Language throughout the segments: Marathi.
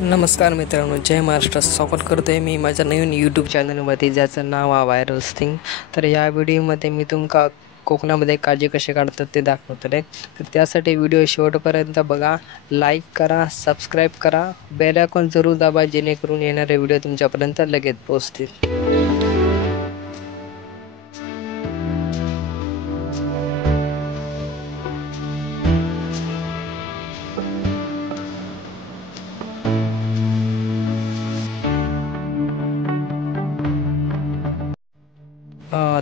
नमस्कार मित्रांनो, जय महाराष्ट्र. स्वागत करतोय मी माझ्या नवीन यूट्यूब चॅनलमध्ये, ज्याचं नाव आहे व्हायरल थिंग. तर या व्हिडिओमध्ये मी तुमका कोकणामध्ये काजू कसे काढतात ते दाखवतो आहे. तर त्यासाठी व्हिडिओ शेवटपर्यंत बघा, लाईक करा, सबस्क्राईब करा, बेल आयकॉन जरूर दाबा, जेणेकरून येणारे व्हिडिओ तुमच्यापर्यंत लगेच पोहोचतील.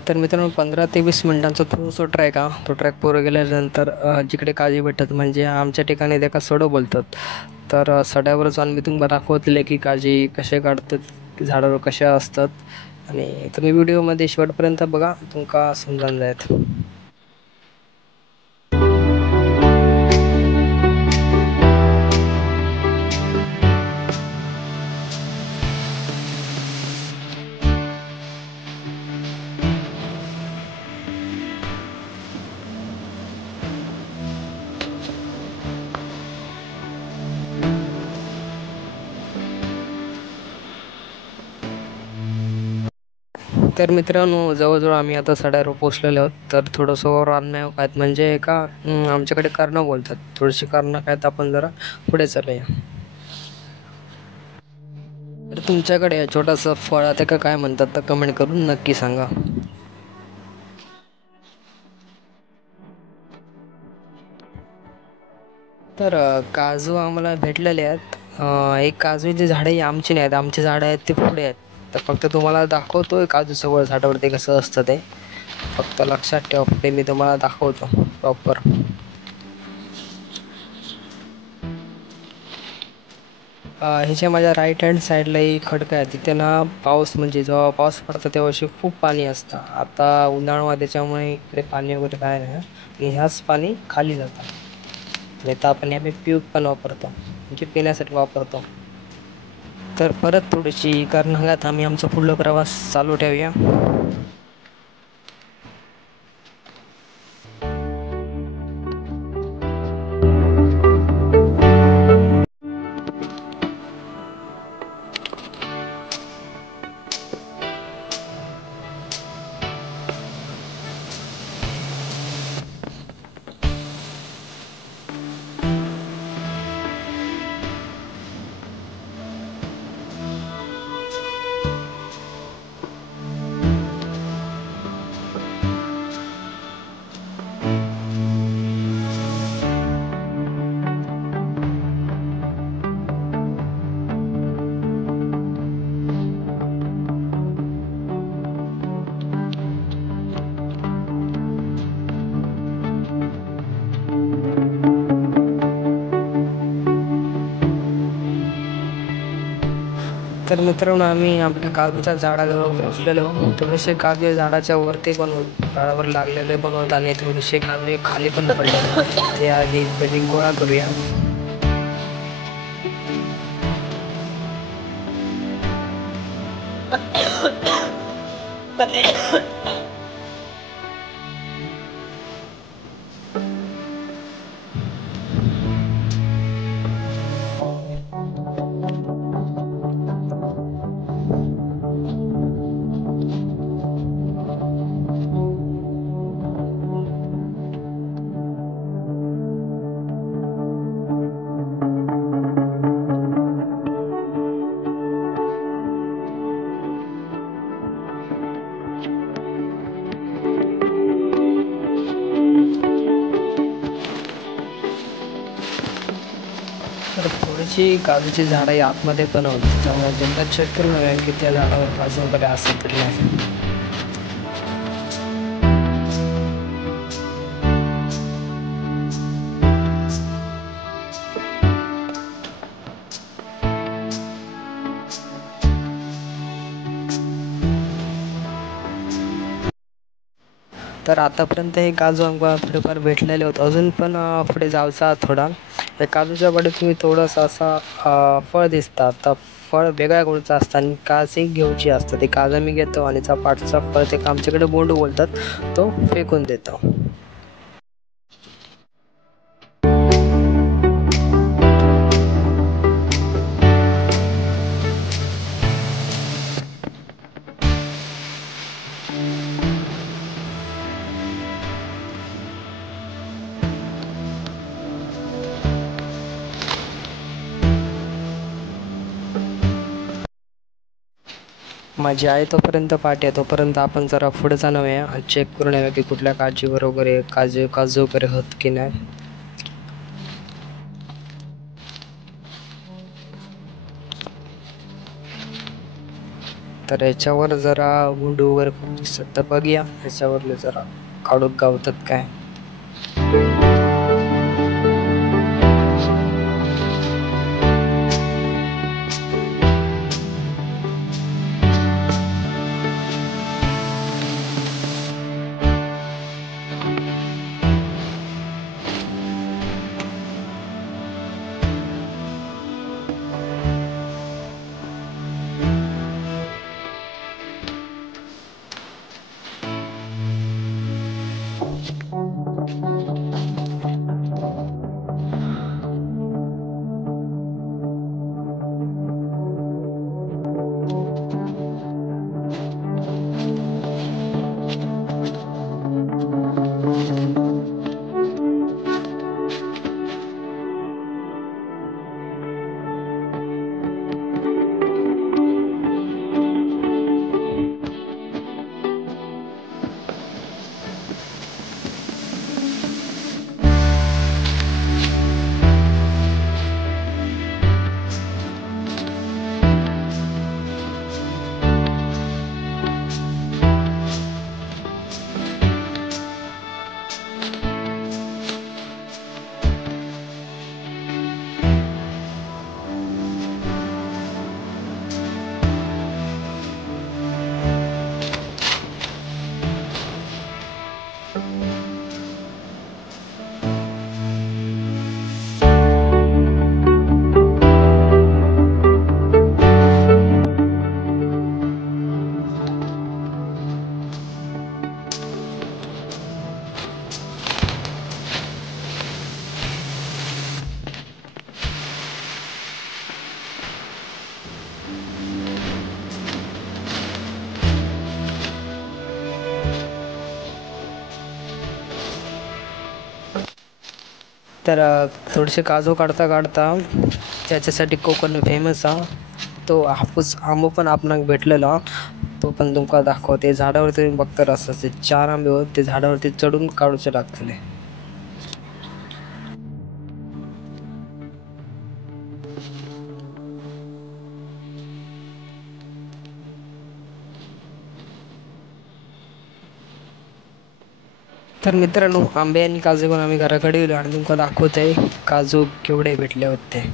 तर मित्रांनो, 15 ते 20 मिनिटांचा तो ट्रॅक तो ट्रॅक पुढे गेल्यानंतर जिकडे काजू भेटतात, म्हणजे आमच्या ठिकाणी त्याका सडो बोलतात. तर सड्यावर जाऊन मी तुम्हाला दाखवतले की काजू कसे काढतात, झाडावर कशा असतात. आणि तुम्ही व्हिडिओमध्ये शेवटपर्यंत बघा, तुमका समजून जाईल. तर मित्रांनो, जवळजवळ आम्ही आता सड्यावर पोचलेलो आहोत. तर थोडंसं रान काय म्हणजे एका आमच्याकडे करणं बोलतात, थोडीशी करणं काय, तर आपण जरा पुढे चालूया. तर तुमच्याकडे छोटासा फळ आहे का काय म्हणतात, तर कमेंट करून नक्की सांगा. तर काजू आम्हाला भेटलेले आहेत. एक काजूची झाडे आमची नाही आहेत, आमची झाडं आहेत ते पुढे आहेत. तर फक्त तुम्हाला दाखवतोय काजूचं वळ झाडावरती कसं असतं ते. फक्त लक्षात ठेवा, पुढे मी तुम्हाला दाखवतो प्रॉपर. ह्याच्या माझ्या राईट हँड साईडला एक खडका आहे. तिथे ना पाऊस, म्हणजे जेव्हा पाऊस पडतो तेव्हा अशी खूप पाणी असतं. आता उन्हाळा त्याच्यामुळे इकडे पाणी वगैरे काय नाही, आणि ह्याच पाणी खाली जातं. नाही तर आपण ह्या पिऊक पण वापरतो, म्हणजे पिण्यासाठी वापरतो. तर परत थोडीशी कर्नाळ्यात आम्ही आमचा पुढला प्रवास चालू ठेवूया. तर मित्रांनो, आम्ही आपल्या काजूच्या झाडाजवळ पोहोचलेलो. थोडेसे काजू झाडाच्या वरती पण झाडावर लागलेले बनवत, आणि थोडेसे काजू खाली पण पडले. ते आधी पहिले गोळा करूया. तर थोडीशी काजूची झाडं आतमध्ये पण होती, त्यामुळे त्यांना चेक करून की त्या झाडावर काजू वगैरे असेल तरी नाही. तर आतापर्यंत हे काजू आम्हाला थोडेफार भेटलेले होते. अजून पण पुढे जायचा थोडा. त्या काजूच्या कडे तुम्ही थोडंसं असा फळ दिसतात. तर फळ वेगळ्या गोळचं असतं आणि काजू घेऊची असतं. ते काजू मी घेतो आणि पाठचा फळ, ते आमच्याकडे बोंडू बोलतात, तो फेकून देतो. माझी आई तोपर्यंत पाठी आहे, तोपर्यंत आपण जरा पुढे जाणूया आणि चेक करून येऊया की कुठल्या काजीवर वगैरे काजू काजू वगैरे होत की नाही. तर याच्यावर जरा गुंडू वगैरे खूप दिसत, तर बघूया याच्यावरले जरा काढूक गावतात काय. तर थोडेसे काजू काढता काढता त्याच्यासाठी कोकण फेमस हा तो हापूस आंबो पण आपणाक भेटलेला, तो पण तुमका दाखवते. झाडावरती बघता असते 4 आंबे होत, ते झाडावरती चढून काढूचे लागतले. तर मित्रांनो, आंबे आणि काजू घेऊन आम्ही घराकडे गेलो आणि तुमका दाखवत आहे काजू केवढे भेटले होते.